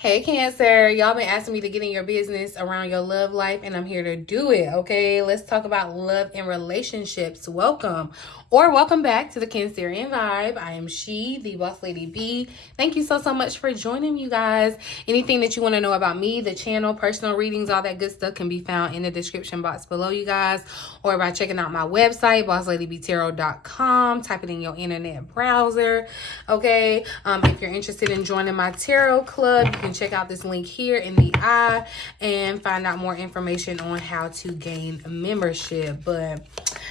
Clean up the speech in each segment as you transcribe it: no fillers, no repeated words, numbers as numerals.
Hey Cancer, y'all been asking me to get in your business around your love life, and I'm here to do it. Okay, let's talk about love and relationships. Welcome back to the Cancerian Vibe. I am she, the boss lady B. Thank you so much for joining me, you guys. Anything that you want to know about me, the channel, personal readings, all that good stuff can be found in the description box below, you guys, or by checking out my website, bossladybtarot.com. Type it in your internet browser. Okay, if you're interested in joining my tarot club, you can check out this link here in the eye and find out more information on how to gain a membership. But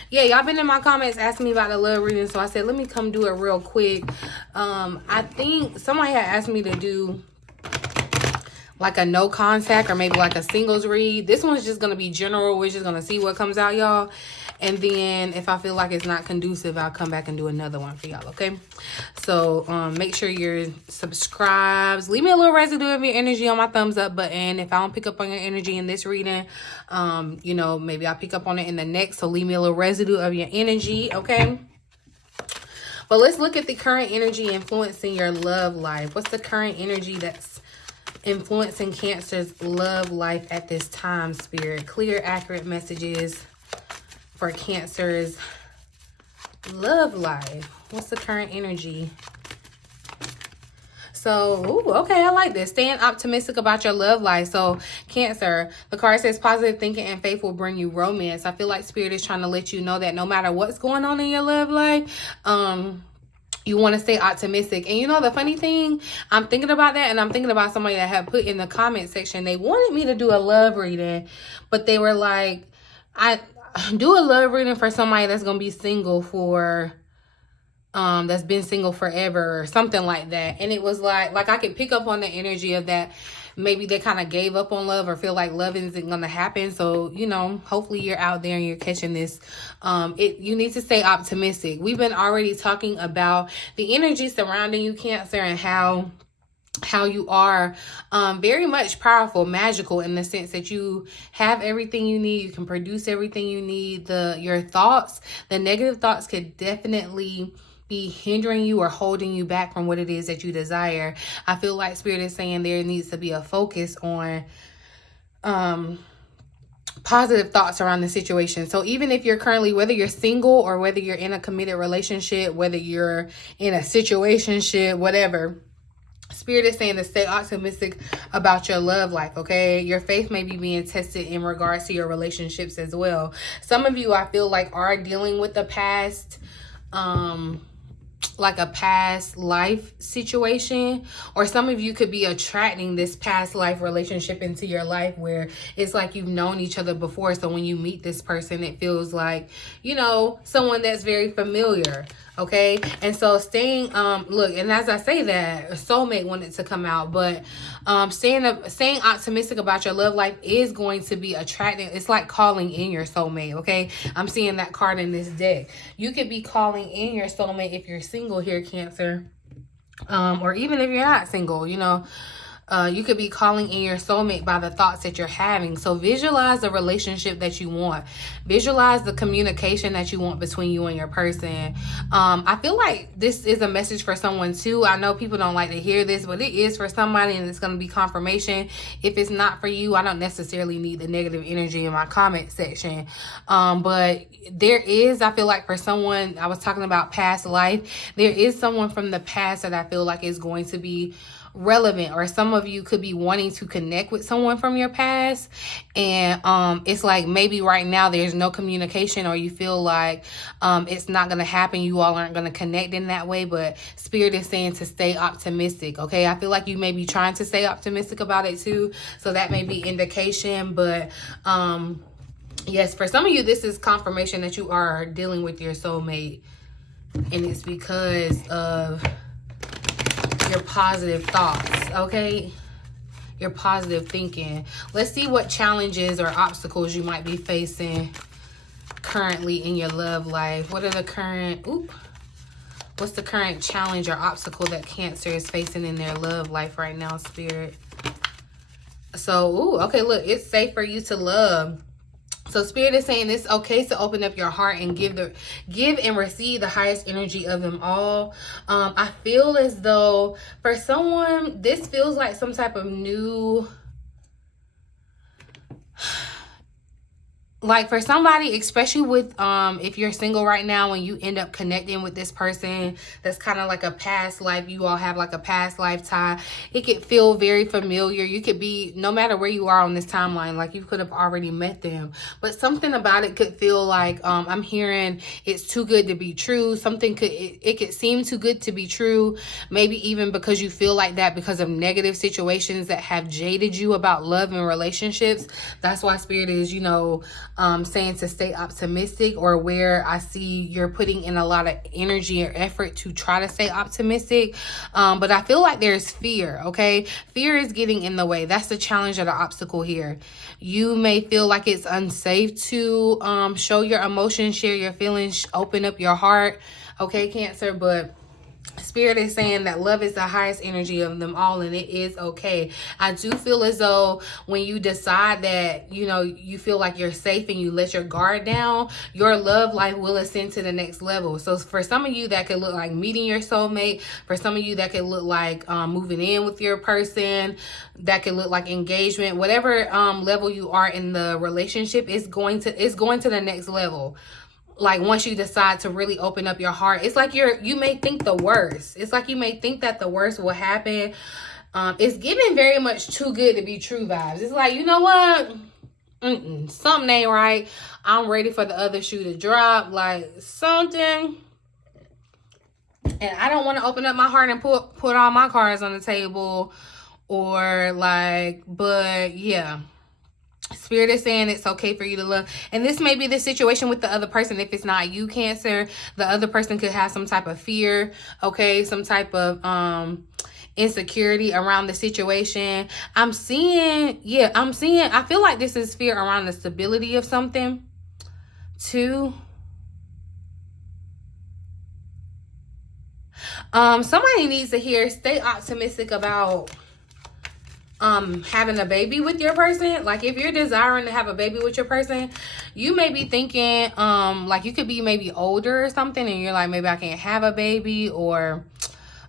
yeah, y'all been in my comments asking me about the love reading, so I said let me come do it real quick. I think somebody had asked me to do like a no contact or maybe like a singles read. This one's just gonna be general. We're just gonna see what comes out, y'all. And then if I feel like it's not conducive, I'll come back and do another one for y'all, okay? So make sure you're subscribed. Leave me a little residue of your energy on my thumbs up button. If I don't pick up on your energy in this reading, you know, maybe I'll pick up on it in the next. So leave me a little residue of your energy, okay? But let's look at the current energy influencing your love life. What's the current energy that's influencing Cancer's love life at this time, Spirit? Clear, accurate messages for Cancer's love life. What's the current energy? So, ooh, okay, I like this. Staying optimistic about your love life. So, Cancer, the card says positive thinking and faith will bring you romance. I feel like Spirit is trying to let you know that no matter what's going on in your love life, you want to stay optimistic. And you know, the funny thing, I'm thinking about that, and I'm thinking about somebody that had put in the comment section, they wanted me to do a love reading, but they were like, I do a love reading for somebody that's going to be single for, that's been single forever or something like that. And it was like I could pick up on the energy of that. Maybe they kind of gave up on love or feel like love isn't going to happen. So, you know, hopefully you're out there and you're catching this. You need to stay optimistic. We've been already talking about the energy surrounding you, Cancer, and how you are very much powerful, magical, in the sense that you have everything you need. You can produce everything you need. Your thoughts, the negative thoughts, could definitely be hindering you or holding you back from what it is that you desire. I feel like Spirit is saying there needs to be a focus on positive thoughts around the situation. So even if you're currently, whether you're single or whether you're in a committed relationship, whether you're in a situationship, whatever, Spirit is saying to stay optimistic about your love life, okay? Your faith may be being tested in regards to your relationships as well. Some of you, I feel like, are dealing with the past, like a past life situation, or some of you could be attracting this past life relationship into your life where it's like you've known each other before. So when you meet this person, it feels like, you know, someone that's very familiar. Okay, and so staying, look, and as I say that, soulmate wanted to come out, but staying optimistic about your love life is going to be attracting. It's like calling in your soulmate, okay? I'm seeing that card in this deck. You could be calling in your soulmate if you're single here, Cancer, or even if you're not single, you know. You could be calling in your soulmate by the thoughts that you're having. So visualize the relationship that you want. Visualize the communication that you want between you and your person. I feel like this is a message for someone too. I know people don't like to hear this, but it is for somebody, and it's going to be confirmation. If it's not for you, I don't necessarily need the negative energy in my comment section. But there is, I feel like for someone, I was talking about past life, there is someone from the past that I feel like is going to be relevant, or some of you could be wanting to connect with someone from your past, and it's like maybe right now there's no communication, or you feel like it's not going to happen, you all aren't going to connect in that way. But Spirit is saying to stay optimistic, okay? I feel like you may be trying to stay optimistic about it too, so that may be indication. But yes, for some of you, this is confirmation that you are dealing with your soulmate, and it's because of your positive thoughts, okay? Your positive thinking. Let's see what challenges or obstacles you might be facing currently in your love life. What are the current, what's the current challenge or obstacle that Cancer is facing in their love life right now, Spirit? So, okay, look, it's safe for you to love. So Spirit is saying it's okay to open up your heart and give and receive the highest energy of them all. I feel as though for someone, this feels like some type of new, like for somebody, especially with if you're single right now and you end up connecting with this person that's kind of like a past life, you all have like a past life tie, it could feel very familiar. You could be, no matter where you are on this timeline, like you could have already met them, but something about it could feel like I'm hearing it's too good to be true. Something could, it could seem too good to be true, maybe even because you feel like that because of negative situations that have jaded you about love and relationships. That's why Spirit is, you know, saying to stay optimistic, or where I see you're putting in a lot of energy or effort to try to stay optimistic. But I feel like there's fear, okay? Fear is getting in the way. That's the challenge or the obstacle here. You may feel like it's unsafe to show your emotions, share your feelings, open up your heart, okay, Cancer? But Spirit is saying that love is the highest energy of them all, and it is okay. I do feel as though when you decide that, you know, you feel like you're safe and you let your guard down, your love life will ascend to the next level. So for some of you, that could look like meeting your soulmate. For some of you, that could look like moving in with your person. That could look like engagement. Whatever level you are in the relationship, is going to the next level. Like once you decide to really open up your heart, it's like you may think the worst. It's like you may think that the worst will happen. It's giving very much too good to be true vibes. It's like, you know what? Something ain't right. I'm ready for the other shoe to drop, like something. And I don't want to open up my heart and put all my cards on the table, or like, but yeah. Spirit is saying it's okay for you to love. And this may be the situation with the other person. If it's not you, Cancer, the other person could have some type of fear, okay? Some type of insecurity around the situation. I feel like this is fear around the stability of something too. Somebody needs to hear, stay optimistic about having a baby with your person. Like if you're desiring to have a baby with your person, you may be thinking like you could be maybe older or something, and you're like, maybe I can't have a baby, or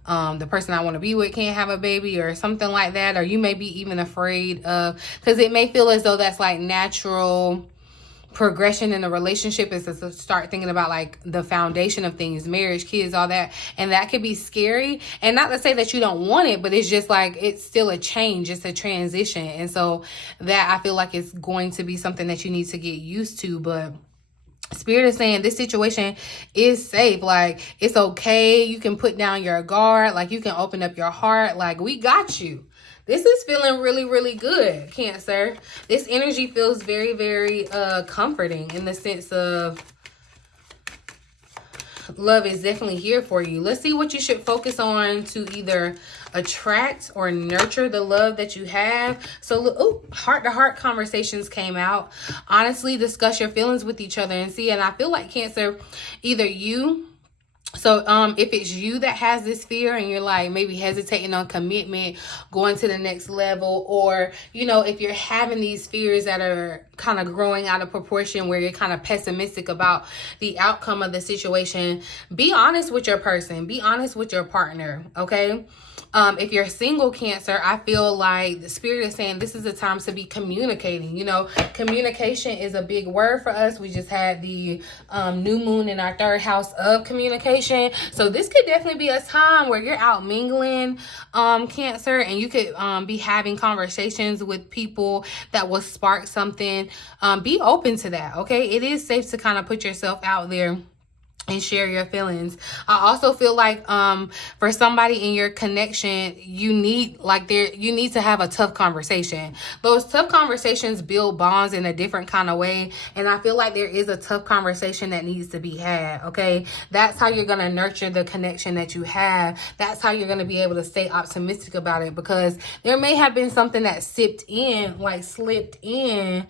the person I want to be with can't have a baby, or something like that. Or you may be even afraid of, because it may feel as though that's like natural progression in the relationship, is to start thinking about like the foundation of things, marriage, kids, all that. And that could be scary. And not to say that you don't want it, but it's just like, it's still a change. It's a transition. And so that, I feel like it's going to be something that you need to get used to. But Spirit is saying this situation is safe. Like it's okay. You can put down your guard. Like you can open up your heart. Like we got you. This is feeling really, really good, Cancer. This energy feels very, very comforting, in the sense of love is definitely here for you. Let's see what you should focus on to either attract or nurture the love that you have. So, heart-to-heart conversations came out. Honestly, discuss your feelings with each other and see. And I feel like, Cancer, either you... So if it's you that has this fear and you're like maybe hesitating on commitment, going to the next level, or, you know, if you're having these fears that are kind of growing out of proportion, where you're kind of pessimistic about the outcome of the situation, be honest with your person. Be honest with your partner, okay? If you're single, Cancer, I feel like the Spirit is saying this is a time to be communicating. You know, communication is a big word for us. We just had the new moon in our third house of communication. So this could definitely be a time where you're out mingling, Cancer, and you could be having conversations with people that will spark something. Be open to that, okay? It is safe to kind of put yourself out there and share your feelings. I also feel like for somebody in your connection, you need to have a tough conversation. Those tough conversations build bonds in a different kind of way, and I feel like there is a tough conversation that needs to be had, okay? That's how you're going to nurture the connection that you have. That's how you're going to be able to stay optimistic about it, because there may have been something that slipped in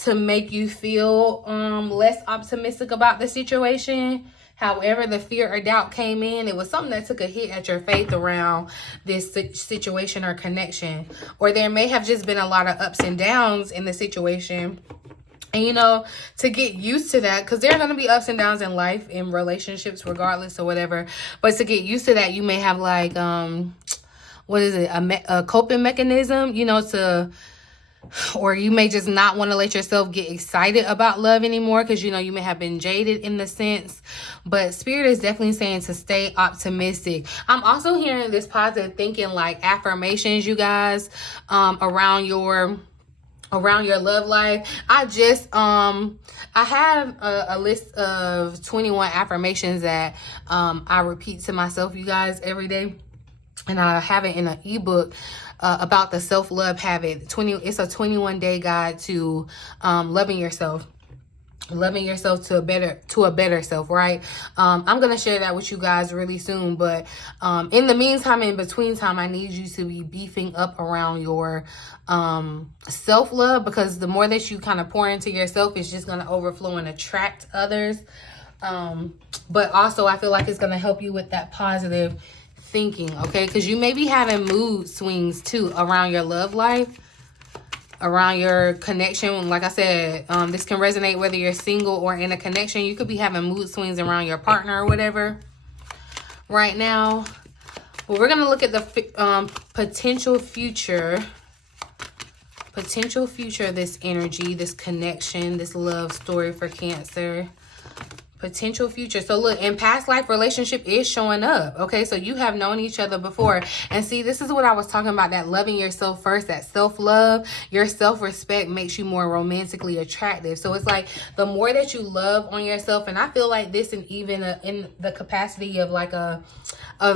to make you feel less optimistic about the situation. However, the fear or doubt came in. It was something that took a hit at your faith around this situation or connection. Or there may have just been a lot of ups and downs in the situation And, you know, to get used to that, because there are going to be ups and downs in life, in relationships, regardless or whatever. But to get used to that, you may have like, what is it? A coping mechanism, you know, or you may just not want to let yourself get excited about love anymore because, you know, you may have been jaded in the sense. But Spirit is definitely saying to stay optimistic. I'm also hearing this positive thinking, like affirmations, you guys, around your love life. I have a list of 21 affirmations that I repeat to myself, you guys, every day. And I have it in an ebook about the self-love habit. It's a 21-day guide to loving yourself to a better self, right? I'm gonna share that with you guys really soon, but in the meantime, in between time, I need you to be beefing up around your self-love, because the more that you kind of pour into yourself, it's just gonna overflow and attract others. But also I feel like it's gonna help you with that positive thinking, okay? Because you may be having mood swings too around your love life, around your connection. Like I said, this can resonate whether you're single or in a connection. You could be having mood swings around your partner or whatever right now. Well, we're going to look at the potential future of this energy, this connection, this love story for Cancer. Potential future. So look, in past life, relationship is showing up. Okay, so you have known each other before. And see, this is what I was talking about, that loving yourself first, that self-love. Your self-respect makes you more romantically attractive. So it's like the more that you love on yourself, and I feel like this in even in the capacity of like a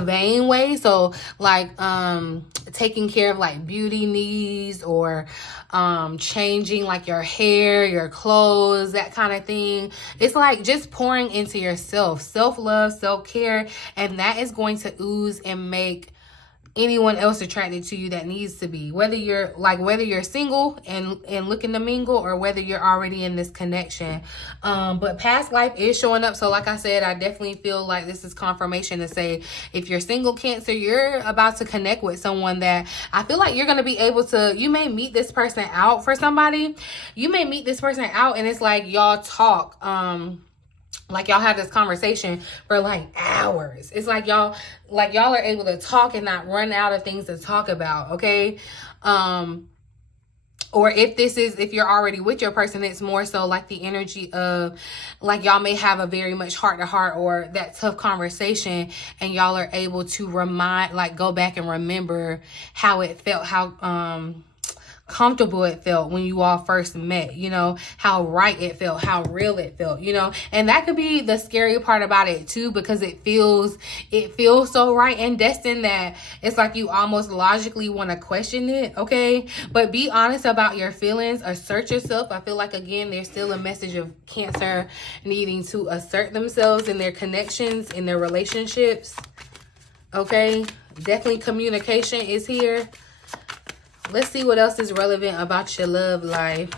vain way. So like taking care of like beauty needs, or changing like your hair, your clothes, that kind of thing. It's like just pouring into yourself, self-love, self-care, and that is going to ooze and make anyone else attracted to you that needs to be, whether you're single and looking to mingle, or whether you're already in this connection. But past life is showing up. So like I said, I definitely feel like this is confirmation to say, if you're single, Cancer, you're about to connect with someone that I feel like you're going to be able to, you may meet this person out for somebody. You may meet this person out and it's like y'all talk, like y'all have this conversation for like hours. It's like y'all are able to talk and not run out of things to talk about, okay? Or if you're already with your person, it's more so like the energy of like y'all may have a very much heart-to-heart or that tough conversation, and y'all are able to go back and remember how it felt, how comfortable it felt when you all first met, you know, how right it felt, how real it felt, you know. And that could be the scary part about it too, because it feels so right and destined that it's like you almost logically want to question it, okay? But be honest about your feelings, assert yourself. I feel like, again, there's still a message of Cancer needing to assert themselves in their connections, in their relationships, okay? Definitely communication is here. Let's see what else is relevant about your love life.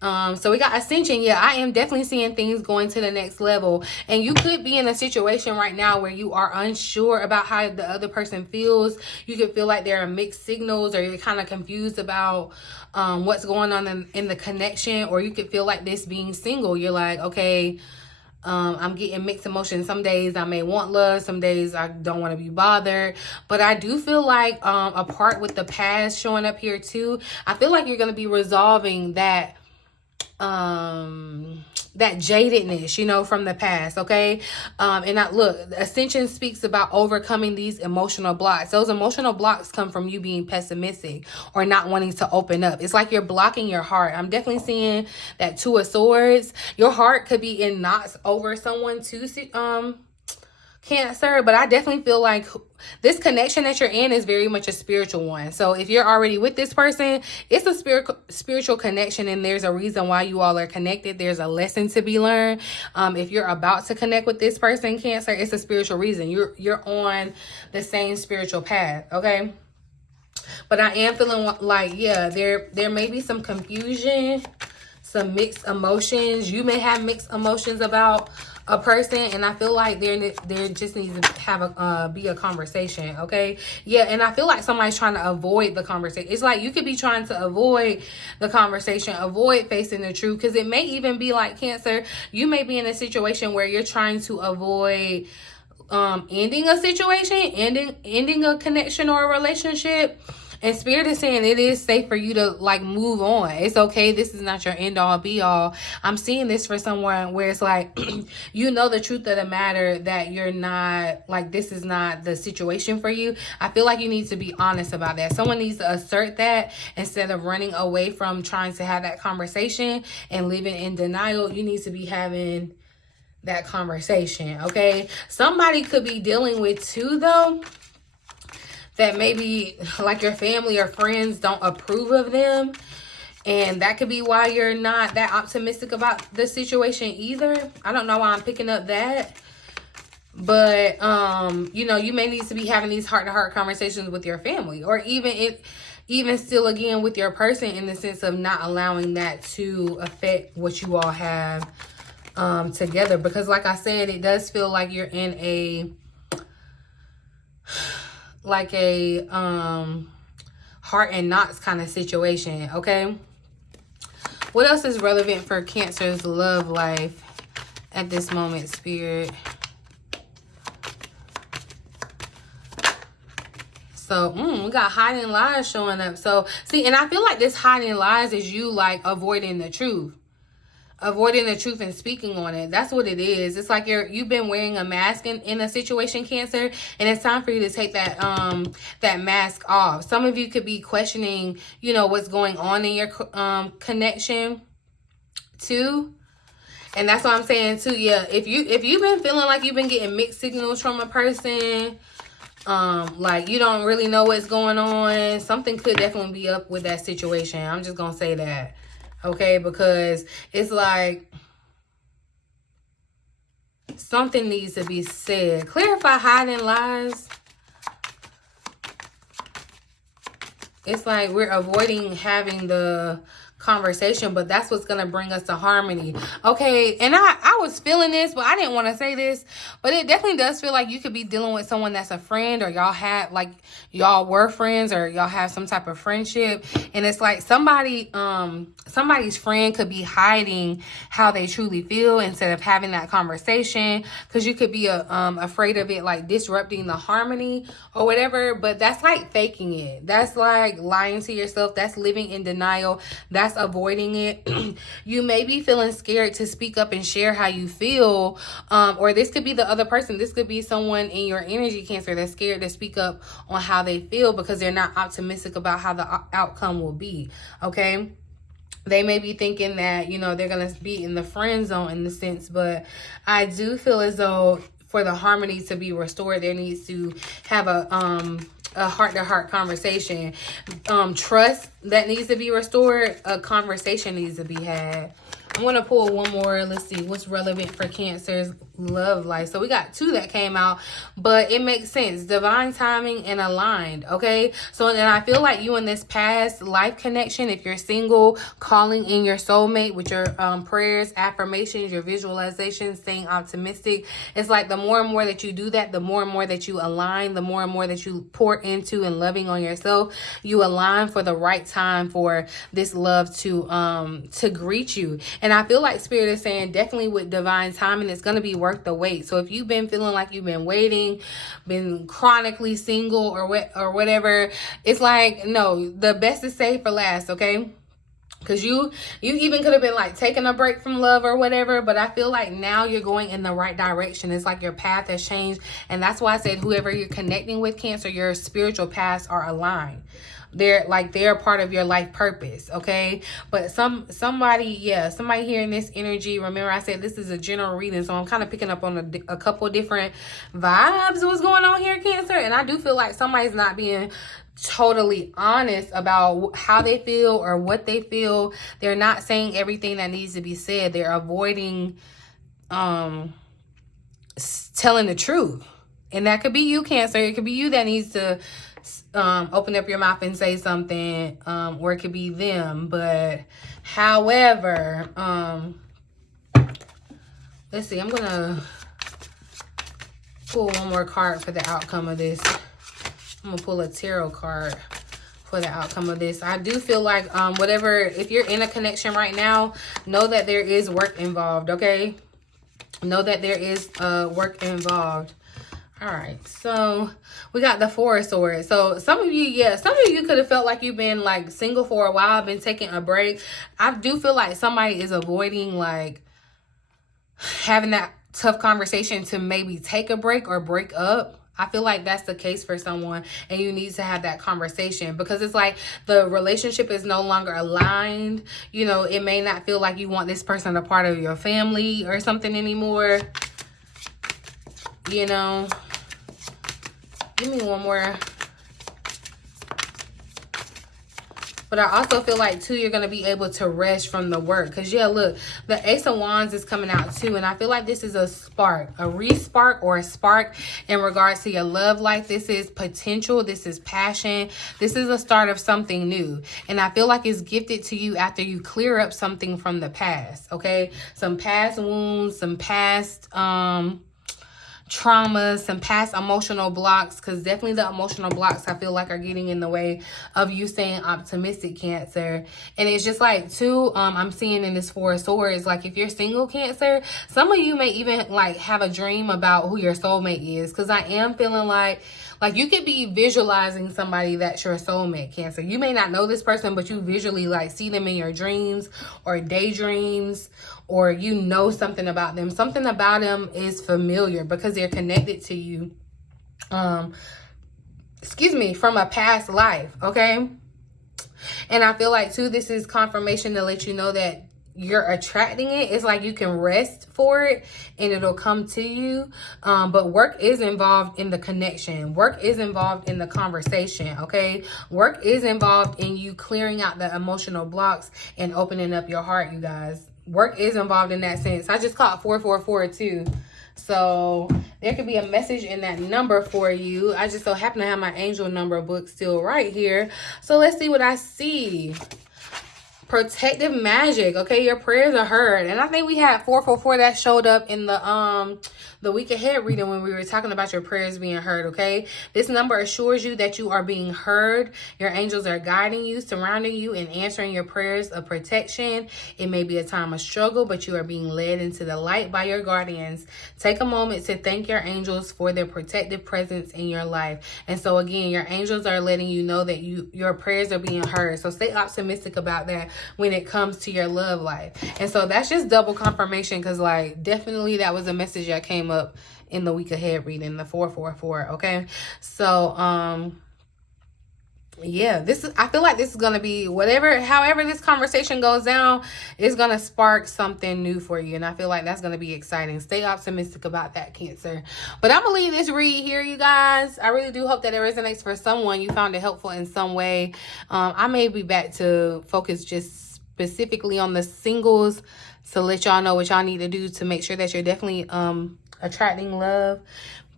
So we got Ascension. Yeah, I am definitely seeing things going to the next level. And you could be in a situation right now where you are unsure about how the other person feels. You could feel like there are mixed signals, or you're kind of confused about what's going on in the connection. Or you could feel like this being single. You're like, okay, I'm getting mixed emotions. Some days I may want love, some days I don't want to be bothered. But I do feel like a part with the past showing up here too. I feel like you're going to be resolving that that jadedness, you know, from the past, okay? And look, Ascension speaks about overcoming these emotional blocks. Those emotional blocks come from you being pessimistic or not wanting to open up. It's like you're blocking your heart. I'm definitely seeing that Two of Swords. Your heart could be in knots over someone too, Cancer, but I definitely feel like this connection that you're in is very much a spiritual one. So if you're already with this person, it's a spiritual connection, and there's a reason why you all are connected. There's a lesson to be learned. If you're about to connect with this person, Cancer, it's a spiritual reason. You're on the same spiritual path, okay? But I am feeling like, yeah, there may be some confusion, some mixed emotions. You may have mixed emotions about a person, and I feel like there just needs to have be a conversation, okay? Yeah, and I feel like somebody's trying to avoid the conversation. It's like you could be trying to avoid the conversation, avoid facing the truth, because it may even be like, Cancer, you may be in a situation where you're trying to avoid ending a situation, ending a connection or a relationship. And Spirit is saying it is safe for you to like move on. It's okay. This is not your end all be all. I'm seeing this for someone where it's like, you know, the truth of the matter, that you're not like, this is not the situation for you. I feel like you need to be honest about that. Someone needs to assert that instead of running away from trying to have that conversation and living in denial. You need to be having that conversation. Okay. Somebody could be dealing with too, though, that maybe like your family or friends don't approve of them. And that could be why you're not that optimistic about the situation either. I don't know why I'm picking up that. But, you know, you may need to be having these heart-to-heart conversations with your family. Or even still, again, with your person, in the sense of not allowing that to affect what you all have together. Because like I said, it does feel like you're in a heart and knots kind of situation, okay? What else is relevant for Cancer's love life at this moment, Spirit? So, we got hiding lies showing up. So, see, and I feel like this hiding lies is you, like, avoiding the truth. Avoiding the truth and speaking on it. That's what it is. It's like you've been wearing a mask in a situation, Cancer, and it's time for you to take that that mask off. Some of you could be questioning, you know, what's going on in your connection too. And that's what I'm saying too. Yeah, if you've been feeling like you've been getting mixed signals from a person, like you don't really know what's going on, something could definitely be up with that situation. I'm just gonna say that. Okay, because it's like something needs to be said. Clarify hiding lies. It's like we're avoiding having the conversation, but that's what's gonna bring us to harmony. Okay, and I was feeling this, but I didn't want to say this, but it definitely does feel like you could be dealing with someone that's a friend, or y'all were friends, or y'all have some type of friendship, and it's like somebody's friend could be hiding how they truly feel instead of having that conversation, because you could be afraid of it like disrupting the harmony or whatever. But that's like faking it. That's like lying to yourself. That's living in denial. That's avoiding it. You may be feeling scared to speak up and share how you feel, or this could be the other person. This could be someone in your energy, Cancer, that's scared to speak up on how they feel because they're not optimistic about how the outcome will be. Okay, they may be thinking that, you know, they're gonna be in the friend zone in the sense, but I do feel as though for the harmony to be restored, there needs to have a heart-to-heart conversation. Trust that needs to be restored. A conversation needs to be had. I'm going to pull one more. Let's see what's relevant for Cancer's love life. So we got two that came out, but it makes sense. Divine timing and aligned. Okay. So then I feel like you in this past life connection, if you're single, calling in your soulmate with your prayers, affirmations, your visualizations, staying optimistic. It's like the more and more that you do that, the more and more that you align, the more and more that you pour into and loving on yourself, you align for the right time for this love to greet you. And I feel like Spirit is saying definitely with divine timing, it's going to be worth the wait. So if you've been feeling like you've been waiting, been chronically single or whatever, it's like, no, the best is saved for last, okay? Because you even could have been like taking a break from love or whatever, but I feel like now you're going in the right direction. It's like your path has changed. And that's why I said whoever you're connecting with, Cancer, your spiritual paths are aligned. They're part of your life purpose, okay? But somebody here in this energy, remember I said this is a general reading, so I'm kind of picking up on a couple different vibes what's going on here, Cancer. And I do feel like somebody's not being totally honest about how they feel or what they feel. They're not saying everything that needs to be said. They're avoiding telling the truth. And that could be you, Cancer. It could be you that needs to open up your mouth and say something, or it could be them. But however, Let's see. I'm going to pull one more card for the outcome of this. I'm going to pull a tarot card for the outcome of this. I do feel like whatever, if you're in a connection right now, know that there is work involved, okay? Know that there is work involved. All right, so we got the Four of Swords. So some of you, yeah, some of you could have felt like you've been like single for a while, been taking a break. I do feel like somebody is avoiding like having that tough conversation to maybe take a break or break up. I feel like that's the case for someone, and you need to have that conversation because it's like the relationship is no longer aligned. You know, it may not feel like you want this person a part of your family or something anymore. You know, give me one more. But I also feel like, too, you're going to be able to rest from the work. Because, yeah, look, the Ace of Wands is coming out, too. And I feel like this is a spark, a re-spark or a spark in regards to your love life. This is potential. This is passion. This is a start of something new. And I feel like it's gifted to you after you clear up something from the past, okay? Some past wounds, some past traumas, some past emotional blocks, because definitely the emotional blocks I feel like are getting in the way of you staying optimistic, Cancer. And it's just like, too, I'm seeing in this Four of Swords, like if you're single, Cancer, some of you may even like have a dream about who your soulmate is, because I am feeling like you could be visualizing somebody that's your soulmate, Cancer. You may not know this person, but you visually like see them in your dreams or daydreams, or you know something about them. Something about them is familiar because they're connected to you. Excuse me, from a past life, okay? And I feel like, too, this is confirmation to let you know that you're attracting it. It's like you can rest for it and it'll come to you. But work is involved in the connection. Work is involved in the conversation, okay? Work is involved in you clearing out the emotional blocks and opening up your heart, you guys. Work is involved in that sense. I just caught 444 too. So there could be a message in that number for you. I just so happen to have my angel number book still right here. So let's see what I see. Protective magic. Okay, your prayers are heard. And I think we had 444 that showed up in the week ahead reading when we were talking about your prayers being heard. Okay, this number assures you that you are being heard. Your angels are guiding you, surrounding you, and answering your prayers of protection. It may be a time of struggle, but you are being led into the light by your guardians. Take a moment to thank your angels for their protective presence in your life. And so again, your angels are letting you know that your prayers are being heard. So stay optimistic about that when it comes to your love life. And so that's just double confirmation, because like definitely that was a message that came up in the week ahead reading, the 444. Okay, so yeah, I feel like this is gonna be however this conversation goes down, it's gonna spark something new for you, and I feel like that's gonna be exciting. Stay optimistic about that, Cancer. But I'm gonna leave this read here, you guys. I really do hope that it resonates for someone. You found it helpful in some way. I may be back to focus just specifically on the singles to let y'all know what y'all need to do to make sure that you're definitely attracting love.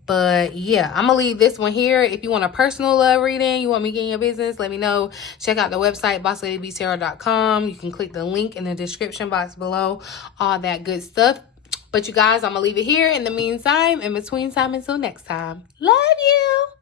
But yeah, I'm gonna leave this one here. If you want a personal love reading, you want me getting your business, let me know. Check out the website, BossLadyBTarot.com. You can click the link in the description box below, all that good stuff. But you guys, I'm gonna leave it here. In the meantime, in between time, until next time, love you.